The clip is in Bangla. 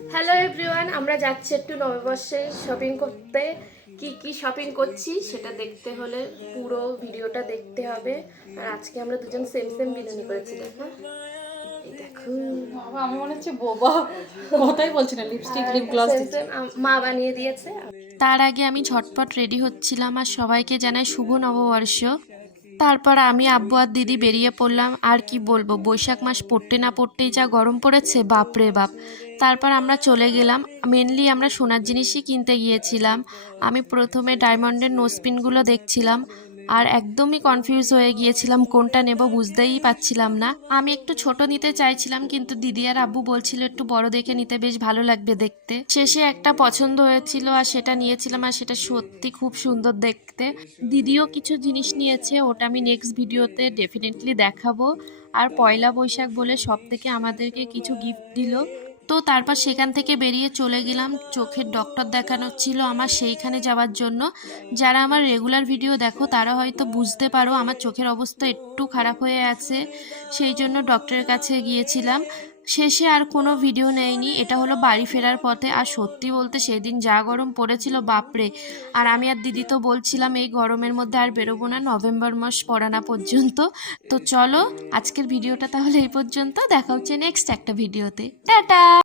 হ্যালো এভরিওয়ান, আমরা যাচ্ছি একটু নববর্ষে শপিং করতে। কি কি শপিং করছি সেটা দেখতে হলে পুরো ভিডিওটা দেখতে হবে। আর আজকে আমরা দুজন সেম সেম বিনুনি করেছি, দেখো এই দেখো। বাবা আমি মনে হচ্ছে বোবা, কথাই বলছি না, লিপস্টিক লিপ গ্লস সেম দিচ্ছি। সেম মা বানিয়ে দিয়েছে। তার আগে আমি ঝটপট রেডি হচ্ছিলাম আর সবাইকে জানাই শুভ নববর্ষ। তারপর আমি আব্বু আর দিদি বেরিয়ে পড়লাম। আর কি বলবো, বৈশাখ মাস পড়তে না পড়তেই যা গরম পড়েছে, বাপ রে বাপ। তারপর আমরা চলে গেলাম, মেনলি আমরা সোনার জিনিসই কিনতে গিয়েছিলাম। আমি প্রথমে ডায়মন্ডের নোজপিনগুলো দেখছিলাম আর একদমই কনফিউজ হয়ে গিয়েছিলাম, কোনটা নেব বুঝতেই পারছিলাম না। আমি একটু ছোট নিতে চাইছিলাম, কিন্তু দিদি আর আব্বু বলছিল একটু বড় দেখে নিতে, বেশ ভালো লাগবে দেখতে। শেষে একটা পছন্দ হয়েছিল আর সেটা নিয়েছিলাম, আর সেটা সত্যি খুব সুন্দর দেখতে। দিদিও কিছু জিনিস নিয়েছে, ওটা আমি নেক্সট ভিডিওতে ডেফিনেটলি দেখাবো। আর পয়লা বৈশাখ বলে সব থেকে আমাদেরকে কিছু গিফট দিল। তো তারপর সেখান থেকে বেরিয়ে চলে গেলাম, চোখের ডক্টর দেখানো ছিল আমার, সেইখানে যাওয়ার জন্য। যারা আমার রেগুলার ভিডিও দেখো তারা হয়তো বুঝতে পারো আমার চোখের অবস্থা একটু খারাপ হয়ে আছে, সেই জন্য ডক্টরের কাছে গিয়েছিলাম। শেষে আর কোনো ভিডিও নেয়নি, এটা হলো বাড়ি ফেরার পথে। আর সত্যি বলতে সেদিন যা গরম পড়েছিল বাপরে। আর আমি আর দিদি তো বলছিলাম এই গরমের মধ্যে আর বেরোবো না, নভেম্বর মাস পড়ানো পর্যন্ত। তো চলো আজকের ভিডিওটা তাহলে এই পর্যন্ত, দেখা হচ্ছে নেক্সট একটা ভিডিওতে। টাটা।